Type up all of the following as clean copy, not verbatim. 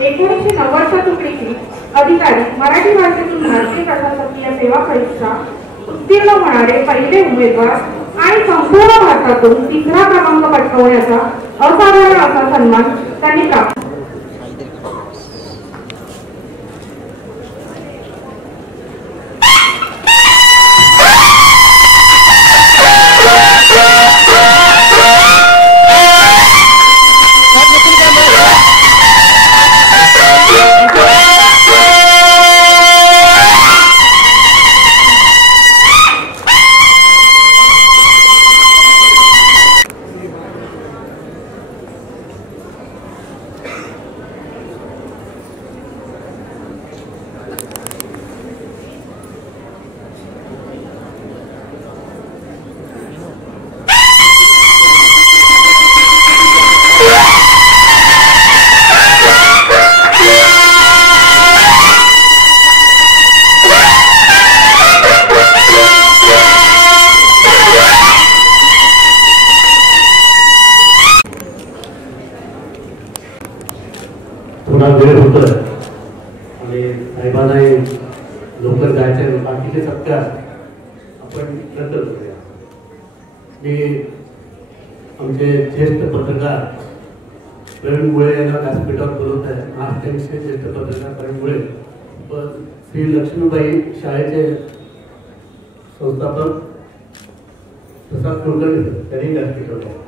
1990च्या तुकडीतील अधिकारी मराठी भाषेतून भारतीय प्रशासकीय सेवा परीक्षा उत्तीर्ण होणारे पहिले उमेदवार आणि संपूर्ण भारतातून 3रा क्रमांक पटकावण्याचा असाधारण असा सन्मान त्यांनी प्राप्त वेळ होत आणि साहेबांना लवकर जायचं बाकीचे सत्कार आपण नंतर करूया. मी आमचे ज्येष्ठ पत्रकार प्रवीण मुळे यांना व्यासपीठावर बोलवत आहे. महाराष्ट्राचे ज्येष्ठ पत्रकार प्रवीण मुळे, पण श्री लक्ष्मीबाई शाळेचे संस्थापक प्रसाद कुलकर्णी त्यांनी व्यासपीठावर आहे.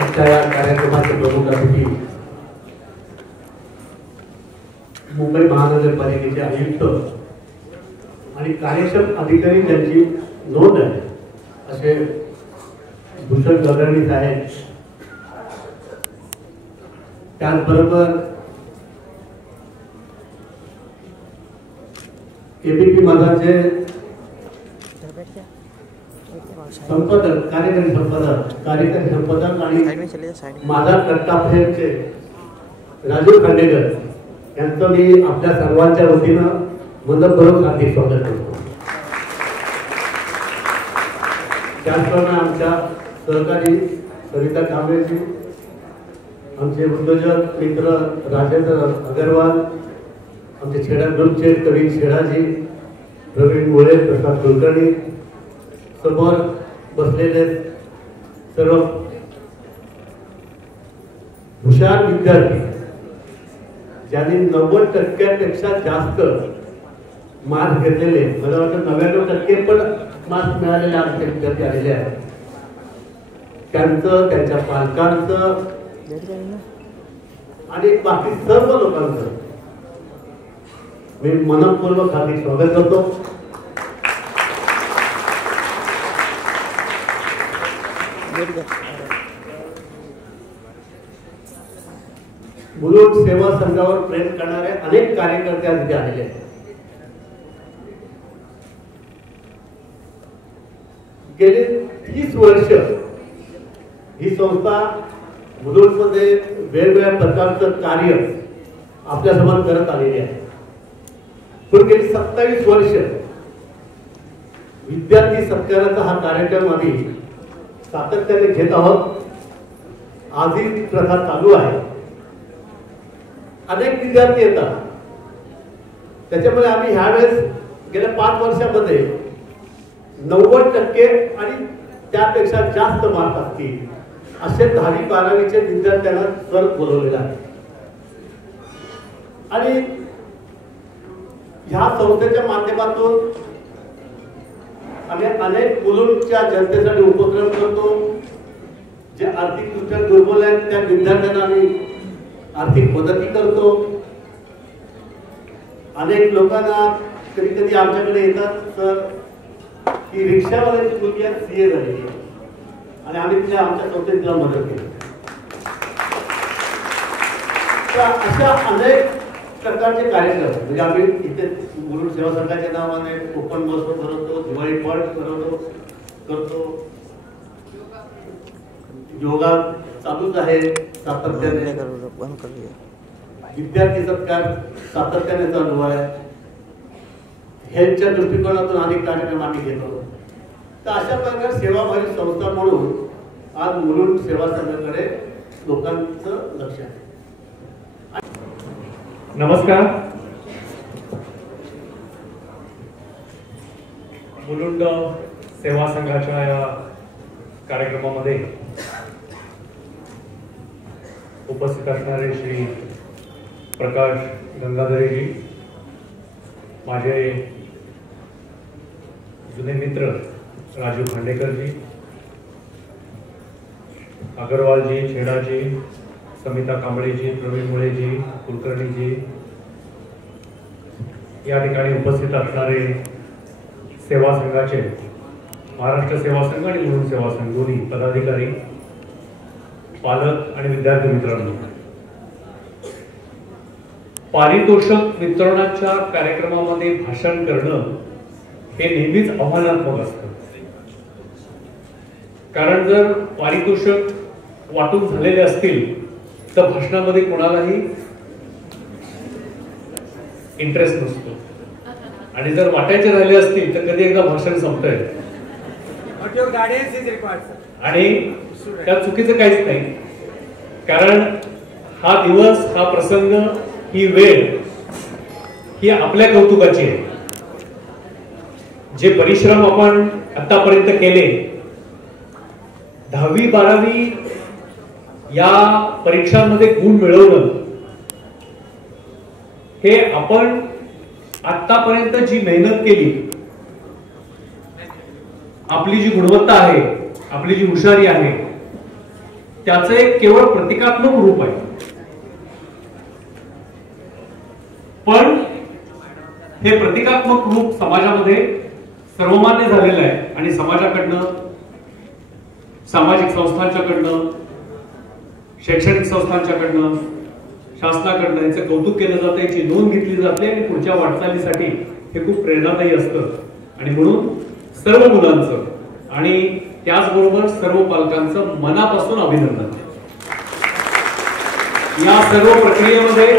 आजच्या या कार्यक्रमाचे प्रमुख अतिथी मुंबई महानगरपालिकेचे आयुक्त आणि कार्यक्षम अधिकारी ज्यांची नोंद आहे असे भूषण गगर्णी साहेब, त्याचबरोबर एबीपी माझाचे संपादक, कार्यकारी संपादक आणि माझा कट्टाफेरचे राजीव खांडेकर यांचं मी आपल्या सर्वांच्या वतीनं मनपूर्वक हार्दिक स्वागत करतो. त्याचप्रमाणे आमच्या सहकारी सरिता कांबळेजी, आमचे उद्योजक मित्र राजेंद्र अगरवाल, आमचे छेडा ग्रुपचे कवी छेडाजी, प्रवीण मुळे, प्रसाद कुलकर्णी, समोर बसलेले सर्व हुशार विद्यार्थी ज्यांनी 90% जास्त मार्क घेतलेले, मला वाटतं 99% पण मार्क मिळालेले आमचे विद्यार्थी आलेले आहेत, त्यांचं, त्यांच्या पालकांचं आणि बाकी सर्व लोकांचं मी मनपूर्वक हार्दिक स्वागत करतो. मुलुंड सेवा संघावर प्रेम करणारे अनेक कार्यकर्ते तिथे आलेले आहेत. गेली 30 वर्ष ही संस्था मुलुंडमध्ये वेगवेगळ्या प्रकारचं कार्य आपल्यासमोर करत आलेली आहे. पण गेली 27 वर्ष विद्यार्थी सत्काराचा हा कार्यक्रम आम्ही सातत्याने घेत आहोत. आजही प्रथा चालू आहे. अनेक विद्यार्थी येतात, त्याच्यामुळे आम्ही ह्यावेळेस गेल्या 5 वर्षामध्ये 90% आणि त्यापेक्षा जास्त मार्क असतील असे 10वी-12वीचे विद्यार्थ्यांना सर बोलवलेले आहे. आणि ह्या संस्थेच्या माध्यमातून आम्ही अनेक मुलुंडच्या जनतेसाठी उपक्रम करतो. जे आर्थिकदृष्ट्या दुर्बल आहेत त्या विद्यार्थ्यांना आम्ही आर्थिक मदती करतो. अनेक लोकांना कधी कधी आमच्याकडे येतात सर की रिक्षावाल्याची मुलगी CA झाली आणि आम्ही तिला आमच्या संस्थेत तिला मदत केली. अशा अनेक प्रकारचे कार्यक्रम म्हणजे आम्ही इथे मुलुंड सेवा संघाच्या नावाने ओपन महोत्सव भरवतो, दिवाळी पॉट करतो, योगा चालूच आहे सातत्याने, विद्यार्थी सत्कार सातत्याने चालू आहे. हेल्थच्या दृष्टिकोनातून अनेक कार्यक्रम आम्ही घेतो. तर अशा प्रकारे सेवाभावी संस्था म्हणून आज मुलुंड सेवा संघाकडे लोकांचं लक्ष आहे. नमस्कार. मुलुंड सेवा संघाच्या या कार्यक्रमामध्ये उपस्थित असणारे श्री प्रकाश गंगाधरेजी, माझे जुने मित्र राजू खांडेकरजी, अग्रवालजी, छेडाजी, समिता कांबळेजी, प्रवीण मुळेजी, कुलकर्णीजी, या ठिकाणी उपस्थित असणारे सेवा संघाचे, महाराष्ट्र सेवा संघ आणि मुलुंड सेवा संघ दोन्ही पदाधिकारी, पालक आणि विद्यार्थी मित्रांनो, पारितोषिक वितरणाच्या कार्यक्रमामध्ये भाषण करणं हे नेहमीच आव्हानात्मक असतं. कारण जर पारितोषिक वाटून झालेले असतील तर भाषणामध्ये कोणालाही इंटरेस्ट नसतो, आणि जर वाटायचे राहिले असतील तर कधी एकदा भाषण संपतंय आणि त्यात चुकीचं काहीच नाही. कारण हा दिवस, हा प्रसंग, ही वेळ ही आपल्या कौतुकाची आहे. जे परिश्रम आपण आतापर्यंत केले, 10वी 12वी या परीक्षांमध्ये गुण मिळवणं, हे आपण आतापर्यंत जी मेहनत केली, आपली जी गुणवत्ता आहे, आपली जी हुशारी आहे, त्याचं एक केवळ प्रतिकात्मक रूप आहे. पण हे प्रतिकात्मक रूप समाजामध्ये सर्वमान्य झालेलं आहे आणि समाजाकडनं, सामाजिक संस्थांच्याकडनं, शैक्षणिक संस्थांच्याकडनं, शासनाकडनं याचं कौतुक केलं जातं, याची नोंद घेतली जाते आणि पुढच्या वाटचालीसाठी हे खूप प्रेरणादायी असतं. आणि म्हणून सर्व मुलांचं आणि त्याचबरोबर सर्व पालकांचं मनापासून अभिनंदन. या सर्व प्रक्रियेमध्ये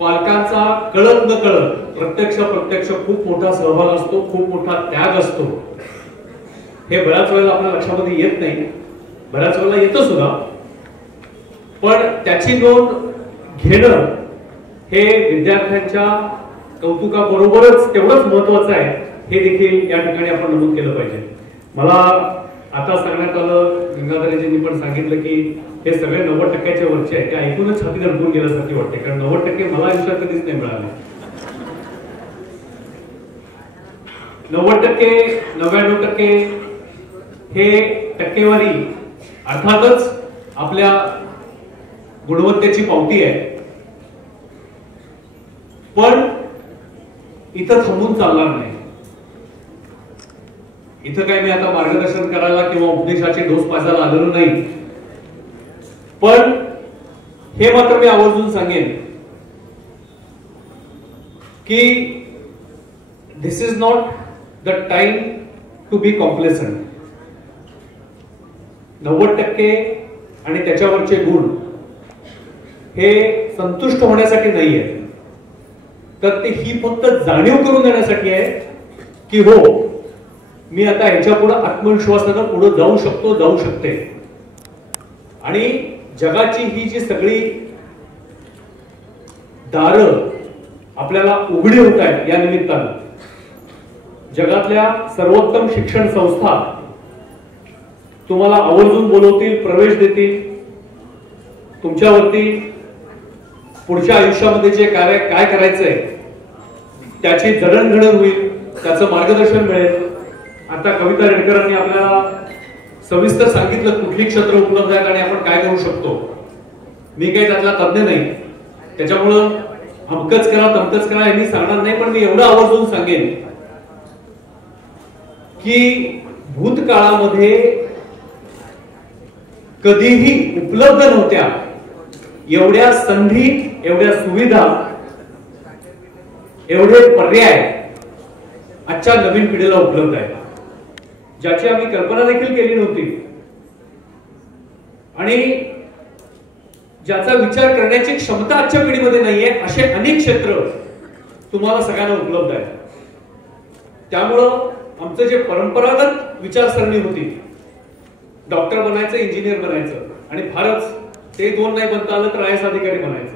पालकांचा कळत न कळत, प्रत्यक्ष खूप मोठा सहभाग असतो, खूप मोठा त्याग असतो. हे बऱ्याच वेळेला आपल्या लक्षामध्ये येत नाही, बऱ्याच वेळेला येतं सुद्धा, पण त्याची नोंद घेणं हे विद्यार्थ्यांच्या कौतुकाबरोबरच तेवढंच महत्वाचं आहे, हे देखील या ठिकाणी आपण नमूद केलं पाहिजे. मला आता सांगण्यात आलं, गंगाधरेजींनी पण सांगितलं की हे सगळे 90% वरचे आहे. ते ऐकूनच छाती धडकून गेल्यासारखी वाटते, कारण 90% मला आयुष्यात कधीच नाही मिळाले. 90%, 99% हे टक्केवारी अर्थातच आपल्या गुणवत्तेची पावती आहे. पण इथं थांबून चालणार नाही. इथं काय मी आता मार्गदर्शन करायला किंवा उपदेशाचे डोस पाजायला आलेलो नाही. पण हे मात्र मी आवर्जून सांगेन की this is not the time to be complacent. 90% आणि त्याच्यावरचे गुण हे संतुष्ट होण्यासाठी नाहीये, तर ते ही फक्त जाणीव करून देण्यासाठी आहे की हो, मी आता ह्याच्या पुढे आत्मविश्वासानं पुढे जाऊ शकतो, जाऊ शकते. आणि जगाची ही जी सगळी दारं आपल्याला उघडी होत आहेत या निमित्तानं, जगातल्या सर्वोत्तम शिक्षण संस्था तुम्हाला आवर्जून बोलवतील, प्रवेश देतील, तुमच्यावरती पुढच्या आयुष्यामध्ये जे काय करायचंय त्याची जडणघडण होईल, त्याचं मार्गदर्शन मिळेल. आता कविता रेडकरांनी आपल्याला सविस्तर सांगितलं कुठली क्षेत्र उपलब्ध आहेत आणि आपण काय करू शकतो. मी काही त्यातला तज्ञ नाही, त्याच्यामुळं अमकच करा तमकच करा हे मी सांगणार नाही. पण मी एवढं आवर्जून सांगेन की भूतकाळामध्ये कधीही उपलब्ध नव्हत्या एवढ्या संधी, एवढ्या सुविधा, एवढे पर्याय आजच्या नवीन पिढीला उपलब्ध आहे, ज्याची आम्ही कल्पना देखील केली नव्हती आणि ज्याचा विचार करण्याची क्षमता आजच्या पिढीमध्ये नाहीये. असे अनेक क्षेत्र तुम्हाला सगळ्यांना उपलब्ध आहेत. त्यामुळं आमचं जे परंपरागत विचारसरणी होती, डॉक्टर बनायचं, इंजिनियर बनायचं आणि फारच ते दोन नाही बनता आलं तर IAS अधिकारी बनायचं,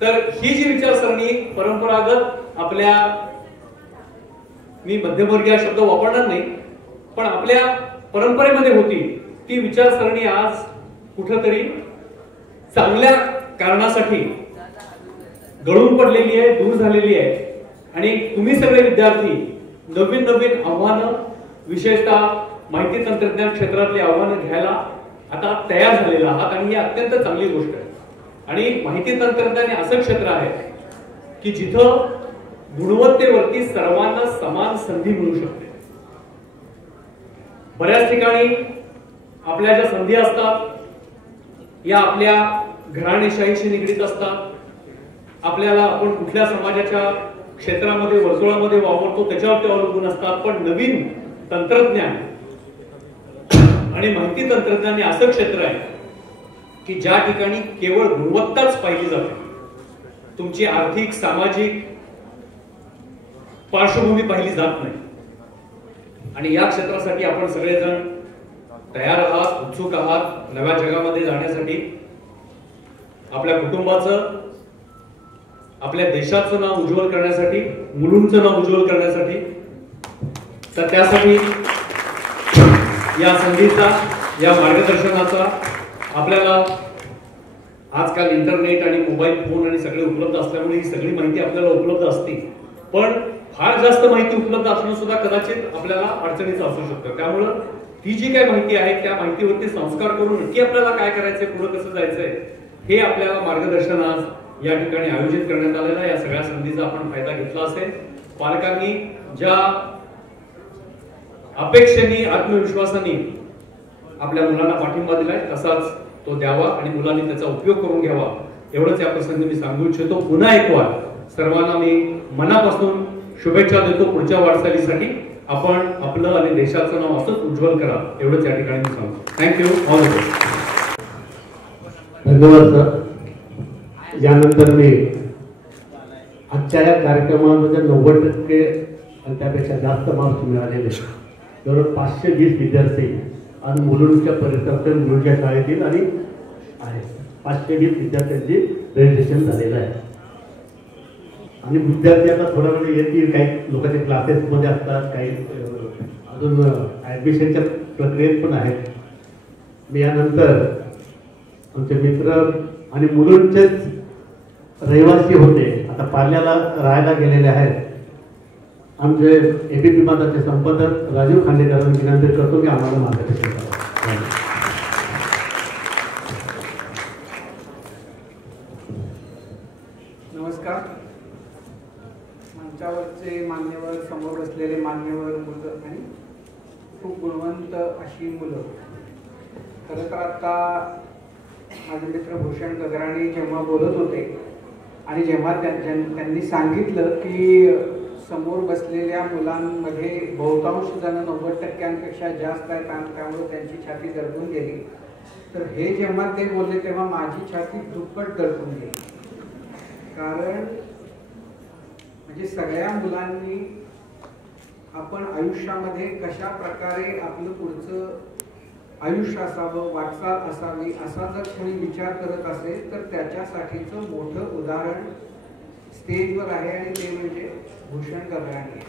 तर ही जी विचारसरणी परंपरागत आपल्या, मी मध्यमवर्गीय शब्द वापरणार नाही, पण आपल्या परंपरेमध्ये होती, ती विचारसरणी आज कुठंतरी चांगल्या कारणासाठी गळून पडलेली आहे, दूर झालेली आहे. आणि तुम्ही सगळे विद्यार्थी नवीन नवीन आव्हानं, विशेषतः माहिती तंत्रज्ञान क्षेत्रातली आव्हानं घ्यायला आता तयार झालेला आहात आणि ही अत्यंत चांगली गोष्ट आहे. आणि माहिती तंत्रज्ञान हे असं क्षेत्र आहे की जिथं गुणवत्तेवरती सर्वांना समान संधी मिळू शकते. बऱ्याच ठिकाणी आपल्या ज्या संधी असतात या आपल्या घराणेशाहीशी निगडीत असतात. आपल्याला आपण कुठल्या समाजाच्या क्षेत्रामध्ये, वर्तुळामध्ये वावरतो त्याच्यावरती अवलंबून असतात. पण नवीन तंत्रज्ञान आणि माहिती तंत्रज्ञान हे असं क्षेत्र आहे की ज्या ठिकाणी केवळ गुणवत्ताच पाहिली जाते, तुमची आर्थिक, सामाजिक पार्श्वभूमी पाहिली जात नाही. आणि या क्षेत्रासाठी आपण सगळेजण तयार आहात, उत्सुक आहात नव्या जगामध्ये जाण्यासाठी. आपल्या कुटुंबाचं, आपल्या देशाचं नाव उज्ज्वल करण्यासाठी, मुलुंडचं नाव उज्ज्वल करण्यासाठी. तर त्यासाठी या संधीचा, या मार्गदर्शनाचा आपल्याला आजकाल इंटरनेट आणि मोबाईल फोन आणि सगळे उपलब्ध असल्यामुळे ही सगळी माहिती आपल्याला उपलब्ध असते. पण फार जास्त माहिती उपलब्ध असणं सुद्धा कदाचित आपल्याला अडचणीचं असू शकतं. त्यामुळं ती जी काही माहिती आहे त्या माहितीवरती संस्कार करून नक्की आपल्याला काय करायचंय, पुढे कसं जायचंय, हे आपल्याला मार्गदर्शन आज या ठिकाणी आयोजित करण्यात आलेलं आहे. या सगळ्या संधीचा आपण फायदा घेतला असेल. पालकांनी ज्या अपेक्षेने, आत्मविश्वासाने आपल्या मुलांना पाठिंबा दिलाय तसाच तो द्यावा आणि मुलांनी त्याचा उपयोग करून घ्यावा, एवढंच या प्रसंगी मी सांगू इच्छितो. पुन्हा एक वार सर्वांना मी मनापासून शुभेच्छा देतो पुढच्या वाटचालीसाठी. आपण आपलं आणि देशाचं नाव असंच उज्ज्वल करा, एवढंच या ठिकाणी मी सांगतो. थँक्यू. All the best. धन्यवाद सर. यानंतर मी आजच्या या कार्यक्रमामध्ये 90% आणि त्यापेक्षा जास्त मार्क्स मिळालेले जवळ 520 विद्यार्थी आणि मुलुंडच्या परिसरातील मुलुंडच्या शाळेतील आणि 520 विद्यार्थ्यांची रजिस्ट्रेशन झालेलं आहे. आणि विद्यार्थी आता थोडा वेळ येतील, काही लोकांचे क्लासेसमध्ये असतात, काही अजून ॲडमिशनच्या प्रक्रियेत पण आहेत. मी यानंतर आमचे मित्र आणि मुलुंडचेच रहिवासी होते, आता पाल्याला राहायला गेलेले आहेत, आमचे ABP माताचे संपादक राजीव खांडेकरांना विनंती करतो की आम्हाला मार्गदर्शन करा. नमस्कार. मंचावरचे मान्यवर, समोर असलेले मान्यवर, मुलं आणि खूप गुणवंत अशी मुलं. खरं तर आता माझे मित्र भूषण गगराणी जेव्हा बोलत होते आणि जेव्हा त्यांनी सांगितलं की समोर बसलेल्या मुलांमध्ये बहुतांश जण 90%पेक्षा जास्त आहेत आणि त्यामुळे त्यांची छाती दडपून गेली, तर हे जेव्हा ते बोलले तेव्हा माझी छाती दुप्पट दडपून गेली. कारण म्हणजे सगळ्या मुलांनी आपण आयुष्यामध्ये कशा प्रकारे आपलं पुढचं आयुष्य असावं, वाटचाल असावी असा जर कोणी विचार करत असेल तर त्याच्यासाठीचं मोठं उदाहरण स्टेजवर आहे आणि ते म्हणजे भूषण गगराणी.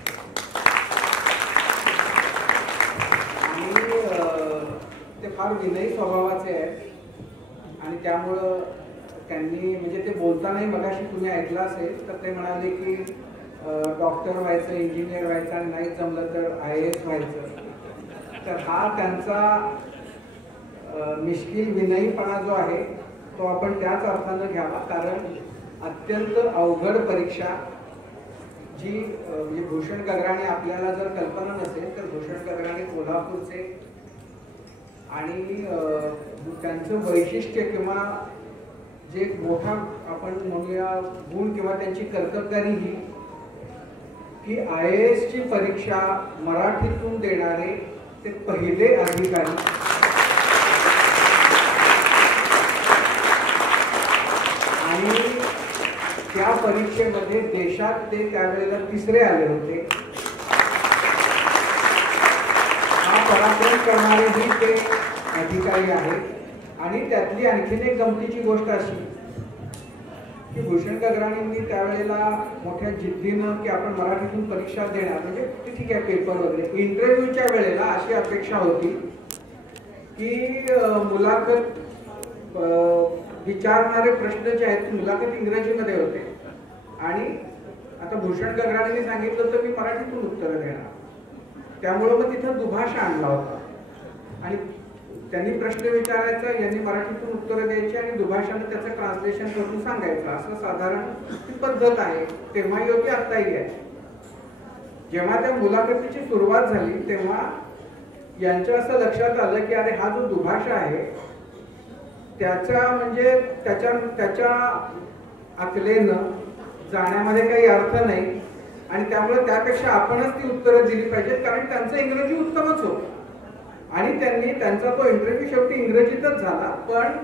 आणि ते फार विनयी स्वभावाचे आहेत आणि त्यामुळं त्यांनी म्हणजे ते बोलतानाही मगाशी तुम्ही ऐकलं असेल तर ते म्हणाले की डॉक्टर व्हायचं, इंजिनियर व्हायचं आणि नाही जमलं तर IAS व्हायचं. तर हा त्यांचा मिश्किल विनयीपणा जो आहे तो आपण त्याच अर्थानं घ्यावा. कारण अत्यंत अवघड परीक्षा जी म्हणजे भूषण गगराणी, आपल्याला जर कल्पना नसेल तर भूषण गगराणी कोल्हापूरचे आणि त्यांचं वैशिष्ट्य किंवा जे मोठा आपण म्हणूया गुण किंवा त्यांची कर्तबगारी ही की IAS ची परीक्षा मराठीतून देणारे ते पहिले अधिकारी. आणि त्या परीक्षेमध्ये देशात ते त्यावेळेला 3रे आले होते. हा पराक्रम करणारेही ते अधिकारी आहेत. आणि त्यातली आणखीन एक गमतीची गोष्ट अशी की भूषण गगराणींनी त्यावेळेला मोठ्या जिद्दीनं की आपण मराठीतून परीक्षा देणार, म्हणजे ठीक आहे पेपर वगैरे, इंटरव्ह्यूच्या वेळेला अशी अपेक्षा होती की मुलाखत विचारणारे प्रश्न जे आहेत मुलाखत इंग्रजीमध्ये होते. आणि आता भूषण गगराणींनी सांगितलं होतं मी मराठीतून उत्तर देणार, त्यामुळं मग तिथं दुभाषा आणला होता. आणि त्यांनी प्रश्न विचारायचा, यांनी मराठीतून उत्तरं द्यायची आणि दुभाषानं त्याचं ट्रान्सलेशन करून सांगायचं. असं साधारण ती पद्धत आहे, तेव्हा योग्य आत्ताही आहे. जेव्हा त्या मुलाखतीची सुरुवात झाली तेव्हा यांच्या असं लक्षात आलं की अरे हा जो दुभाषा आहे त्याच्या म्हणजे त्याच्या अकलेनं जाण्यामध्ये काही अर्थ नाही आणि त्यामुळे त्यापेक्षा आपणच ती उत्तरं दिली पाहिजेत, कारण त्यांचं इंग्रजी उत्तमच होतं. आणि त्यांनी त्यांचा तो इंटरव्ह्यू शेवटी इंग्रजीतच झाला, पण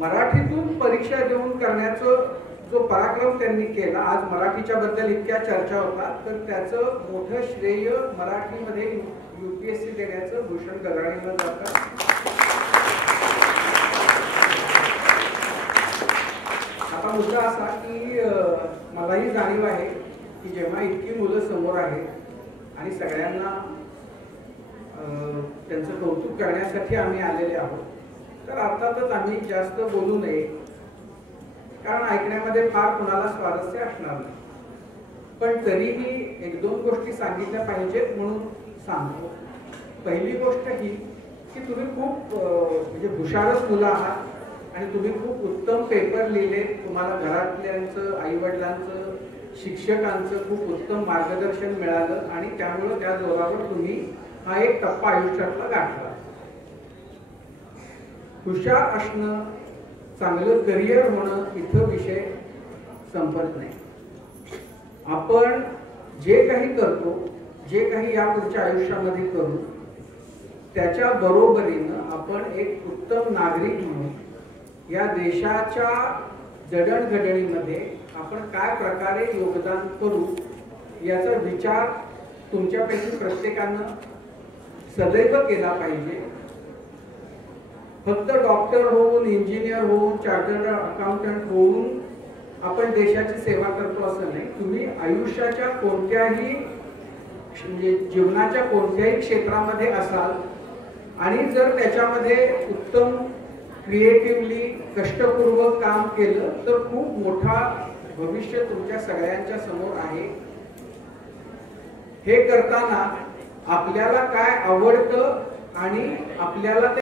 मराठीतून परीक्षा देऊन करण्याचं जो पराक्रम त्यांनी केला, आज मराठीच्या बद्दल इतक्या चर्चा होतात, तर त्याचं मोठं श्रेय मराठीमध्ये UPSC देण्याचं भूषण गगराणींना जातं. आता मुद्दा असा की मलाही जाणीव आहे की जेव्हा इतकी मुलं समोर आहेत आणि सगळ्यांना त्यांचं कौतुक करण्यासाठी आम्ही आलेले आहोत, तर अर्थातच आम्ही जास्त बोलू नये, कारण ऐकण्यामध्ये फार कुणाला स्वारस्य असणार नाही. पण तरीही 1-2 गोष्टी सांगितल्या पाहिजेत म्हणून सांगतो. पहिली गोष्ट ही की तुम्ही खूप म्हणजे हुशारच मुलं आहात आणि तुम्ही खूप उत्तम पेपर लिहिले. तुम्हाला घरातल्यांचं, आईवडिलांचं, शिक्षकांचं खूप उत्तम मार्गदर्शन मिळालं आणि त्यामुळं त्या जोरावर तुम्ही हा एक टप्पा आयुष्यातला गाठला. हुशार असणं, चांगलं करिअर होणं इथं विषय संपत नाही. आपण जे काही करतो, जे काही या पुढच्या आयुष्यामध्ये करू, त्याच्या बरोबरीनं आपण एक उत्तम नागरिक म्हणून या देशाच्या जडणघडणीमध्ये आपण काय प्रकारे योगदान करू याचा विचार तुमच्यापैकी प्रत्येकानं सदैव केला पाहिजे. फक्त डॉक्टर होऊन, इंजिनियर होऊन, चार्टर्ड अकाउंटंट होऊन आपण देशाची सेवा करतो असं नाही. तुम्ही आयुष्याच्या कोणत्याही म्हणजे जीवनाच्या कोणत्याही क्षेत्रामध्ये असाल आणि जर त्याच्यामध्ये उत्तम क्रिएटिव्हली कष्टपूर्वक काम केलं तर खूप मोठा भविष्य तुमच्या सगळ्यांच्या समोर आहे. हे करताना आपल्याला काय आवडतं आणि आपल्याला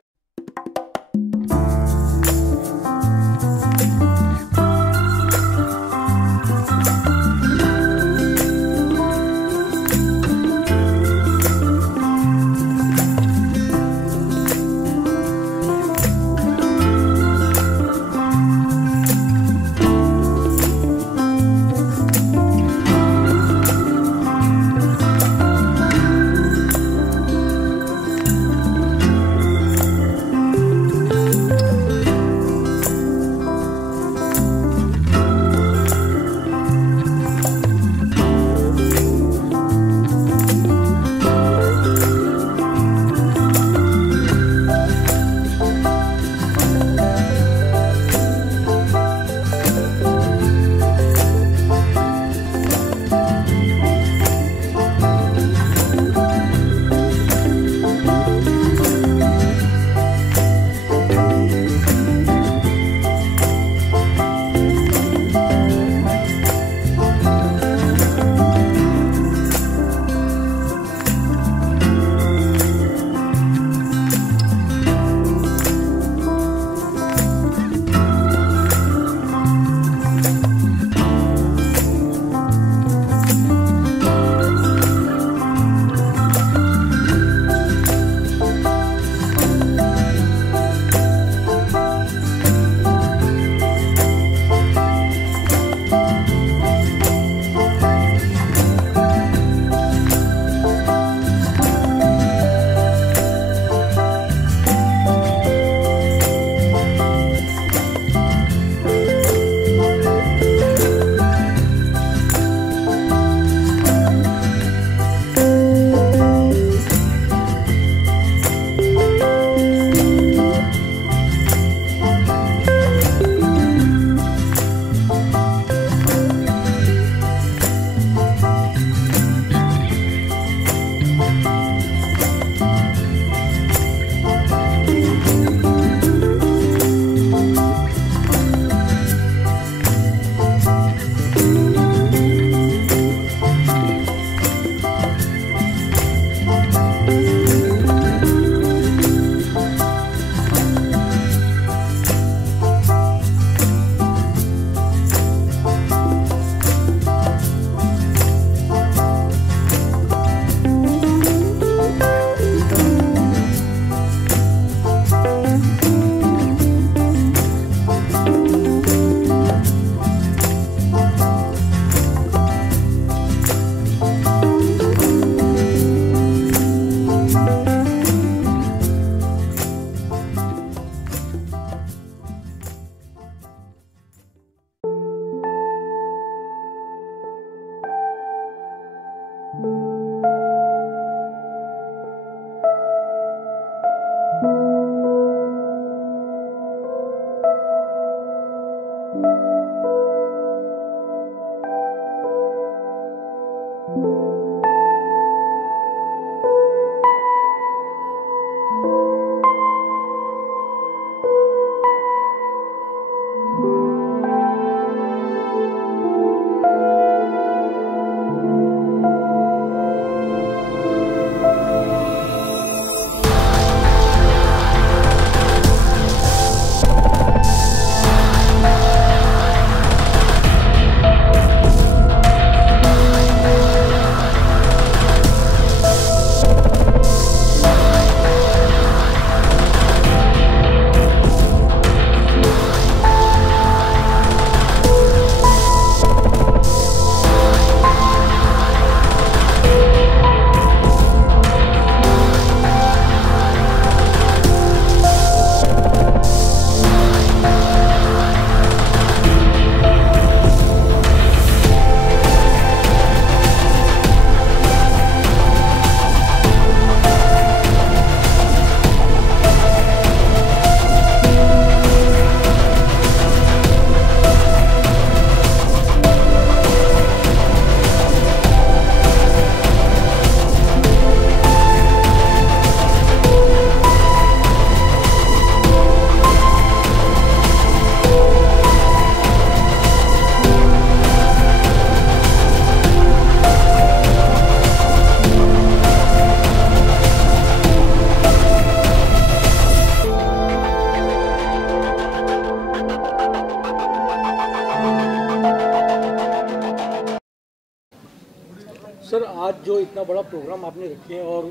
जो इतना बड़ा प्रोग्राम आपने रखे हैं और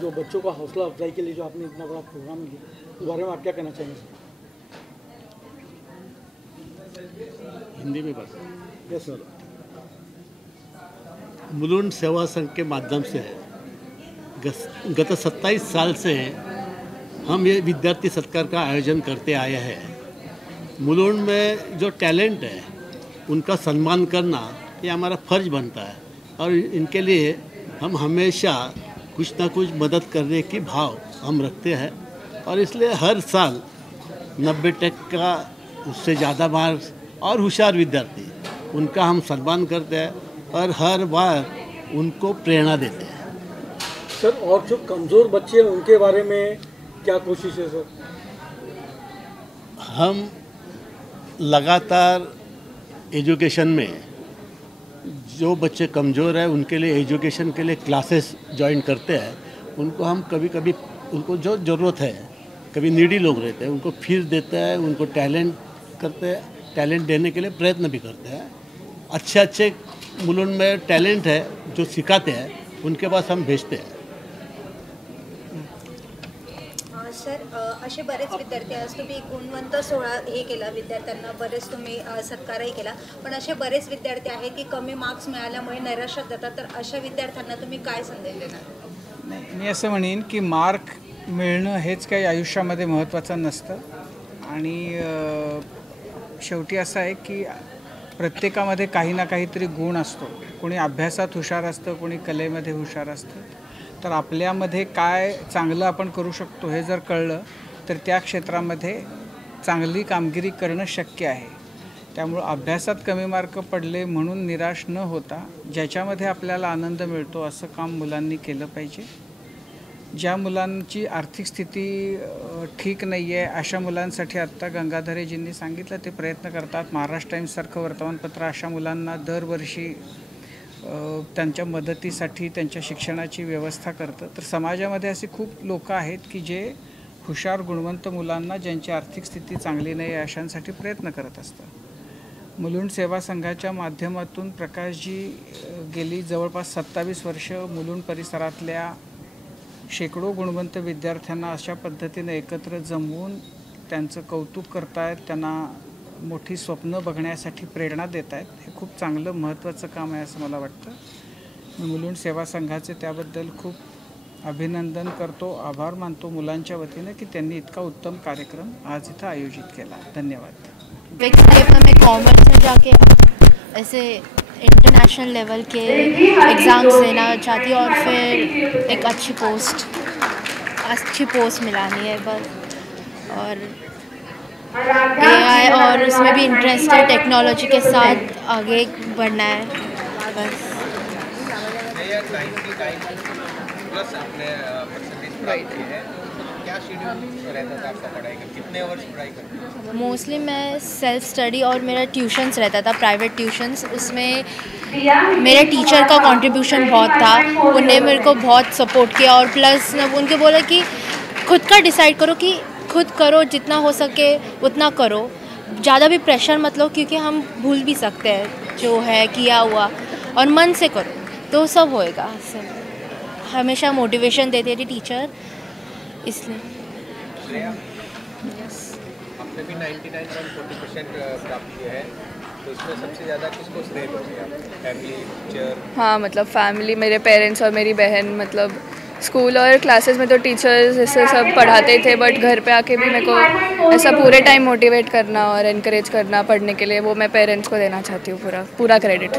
जो बच्चों का हौसला अफजाई के लिए जो आपने इतना बड़ा प्रोग्राम किया, इस बारे में आप क्या कहना चाहेंगे सर? हिंदी में बता। Yes sir. मुलुंड सेवा संघ के माध्यम से गत 27 साल से हम ये विद्यार्थी सत्कार का आयोजन करते आए हैं। मुलुंड में जो टैलेंट है उनका सम्मान करना ये हमारा फर्ज बनता है और इनके लिए हम हमेशा कुछ ना कुछ मदद करने की भाव हम रखते हैं और इसलिए हर साल 90% का उससे ज़्यादा मार्क्स और होशियार विद्यार्थी उनका हम सम्मान करते हैं और हर बार उनको प्रेरणा देते हैं। सर और जो कमज़ोर बच्चे हैं उनके बारे में क्या कोशिश है सर? हम लगातार एजुकेशन में जो बच्चे कमज़ोर हैं उनके लिए एजुकेशन के लिए क्लासेस ज्वाइन करते हैं। उनको हम कभी कभी उनको जो ज़रूरत है, कभी नीडी लोग रहते हैं उनको फीस देते हैं, उनको टैलेंट देने के लिए प्रयत्न भी करते हैं। अच्छे मुलुंड में टैलेंट है जो सिखाते हैं उनके पास हम भेजते हैं। सर असे बरेच विद्यार्थी आज तुम्ही गुणवंत सोहळा हे केला, विद्यार्थ्यांना बरेच तुम्ही सत्कारही केला, पण असे बरेच विद्यार्थी आहेत की कमी मार्क्स मिळाल्यामुळे नैराश्यात जातात, तर अशा विद्यार्थ्यांना तुम्ही काय संदेश देणार? नाही, मी असं म्हणेन की मार्क मिळणं हेच काही आयुष्यामध्ये महत्त्वाचं नसतं आणि शेवटी असं आहे की प्रत्येकामध्ये काही ना काहीतरी गुण असतो. कोणी अभ्यासात हुशार असतं, कोणी कलेमध्ये हुशार असतं. तर आपल्यामध्ये काय चांगलं आपण करू शकतो हे जर कळलं तर त्या क्षेत्रामध्ये चांगली कामगिरी करणं शक्य आहे. त्यामुळे अभ्यासात कमी मार्क पडले म्हणून निराश न होता ज्याच्यामध्ये आपल्याला आनंद मिळतो असं काम मुलांनी केलं पाहिजे. ज्या मुलांची आर्थिक स्थिती ठीक नाही आहे अशा मुलांसाठी आत्ता गंगाधरेजींनी सांगितलं ते प्रयत्न करतात. महाराष्ट्र टाइम्ससारखं वर्तमानपत्र अशा मुलांना दरवर्षी त्यांच्या मदतीसाठी त्यांच्या शिक्षणाची व्यवस्था करतं. तर समाजामध्ये असे खूप लोक आहेत की जे हुशार गुणवंत मुलांना ज्यांची आर्थिक स्थिती चांगली नाही अशांसाठी प्रयत्न करत असतात. मुलुंड सेवा संघाच्या माध्यमातून प्रकाशजी गेली जवळपास 27 वर्ष मुलुंड परिसरातल्या शेकडो गुणवंत विद्यार्थ्यांना अशा पद्धतीने एकत्र जमवून त्यांचं कौतुक करतायत, त्यांना मोठी स्वप्न बघण्यासाठी प्रेरणा देत आहेत. हे खूप चांगलं महत्त्वाचं काम आहे असं मला वाटतं. मी मुलुंड सेवा संघाचे त्याबद्दल खूप अभिनंदन करतो, आभार मानतो मुलांच्या वतीने की त्यांनी इतका उत्तम कार्यक्रम आज इथं आयोजित केला. धन्यवाद. मैं कॉमर्स में जाके ऐसे इंटरनेशनल लेवल के एग्ज़ाम्स देना चाहती हूँ और फिर एक अच्छी पोस्ट मिलानी है बस. और AI और उसमें भी इंटरेस्ट है, टेक्नोलॉजी के साथ आगे बढ़ना है बस. प्लस आपने परसेंटेज प्राप्त की है, तो क्या शेड्यूल रहता था आपका पढ़ाई का? कितने वर्ष पढ़ाई करते थे? मोस्टली मैं सेल्फ स्टडी और मेरा ट्यूशन्स रहता था, प्राइवेट ट्यूशन्स. उसमें मेरे टीचर का कंट्रीब्यूशन बहुत था, उन्होंने मेरे को बहुत सपोर्ट किया और प्लस उनके बोला कि खुद का डिसाइड करो कि खुद करो, जितना हो सके उतना करो, ज़्यादा भी प्रेशर मत लो क्योंकि हम भूल भी सकते हैं जो है किया हुआ, और मन से करो तो सब होएगा. सब हमेशा मोटिवेशन देते थे टीचर, इसलिए. आपने भी 99.40% प्राप्त किया है, तो इसमें सबसे ज़्यादा किसको श्रेय दोगे आप? Family, teacher? हाँ, मतलब फैमिली, मेरे पेरेंट्स और मेरी बहन. मतलब स्कूल और क्लासेस में तो टीचर्स ऐसे सब पढ़ाते थे, बट घर पे आके भी मेरे को ऐसा पूरे टाइम मोटिवेट करना और इनकरेज करना पढ़ने के लिए, वो मैं पेरेंट्स को देना चाहती हूँ पूरा क्रेडिट.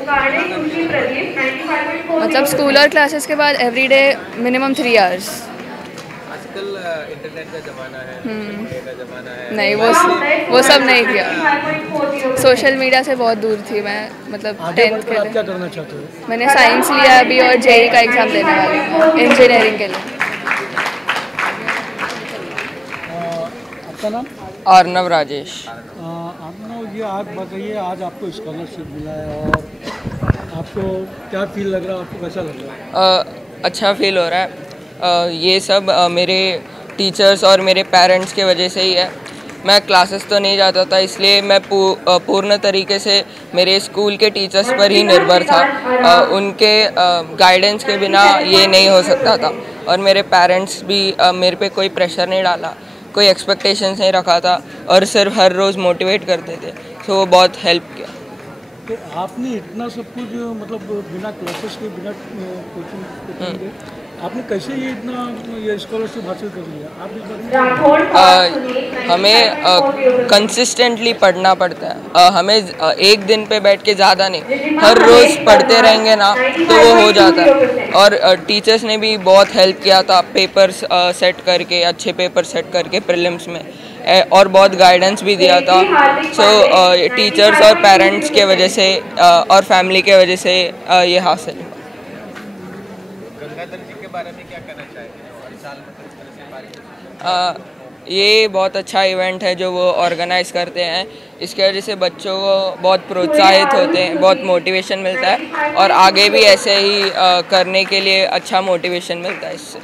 मतलब स्कूल और क्लासेस के बाद एवरीडे मिनिमम 3 आवर्स. आजकल इंटरनेट का ज़माना है, का ज़माना है. नहीं, वो सब नहीं किया. सोशल मीडिया से बहुत दूर थी मैं. मतलब 10th के आप लिए क्या करना चाहते हो? मैंने साइंस लिया अभी और JEE का एग्ज़ाम देने वाली हूँ इंजीनियरिंग के लिए. आपका नाम? अर्नव राजेश. अर्नव, ये आप बताइए, आज आपको स्कॉलरशिप मिला है और आपको क्या फील लग रहा है, आपको कैसा लग रहा है? अच्छा फील हो रहा है. ये सब मेरे टीचर्स और मेरे पेरेंट्स के वजह से ही है. मैं क्लासेस तो नहीं जाता था, इसलिए मैं पूर्ण तरीके से मेरे स्कूल के टीचर्स पर ही निर्भर था। उनके गाइडेंस के बिना ये नहीं हो सकता था। और मेरे पेरेंट्स भी मेरे पे कोई प्रेशर नहीं डाला, कोई एक्सपेक्टेशंस नहीं रखा था और सिर्फ हर रोज़ मोटिवेट करते थे, तो वो बहुत हेल्प किया। तो आपने इतना सब कुछ मतलब बिना क्लासेस के, बिना कोचिंग के आपने कैसे ये स्कॉलरशिप हासिल कर लिया? आप इस बारे हमें कंसिस्टेंटली पढ़ना पड़ता है। हमें एक दिन पे बैठ के ज़्यादा नहीं, हर रोज़ पढ़ते रहेंगे ना तो वो हो जाता है। और टीचर्स ने भी बहुत हेल्प किया था, पेपर्स सेट करके, अच्छे पेपर सेट करके प्रीलिम्स में, और बहुत गाइडेंस भी दिया था। सो टीचर्स और पेरेंट्स के वजह से और फैमिली के वजह से ये हासिल हुआ। गंगाधर जी के बारे में क्या कहना चाहेंगे? हर साल मतलब इस तरह से ये बहुत अच्छा इवेंट है जो वो ऑर्गेनाइज करते हैं। इसके वजह से बच्चों को बहुत प्रोत्साहित होते हैं, बहुत मोटिवेशन मिलता है और आगे भी ऐसे ही करने के लिए अच्छा मोटिवेशन मिलता है इससे।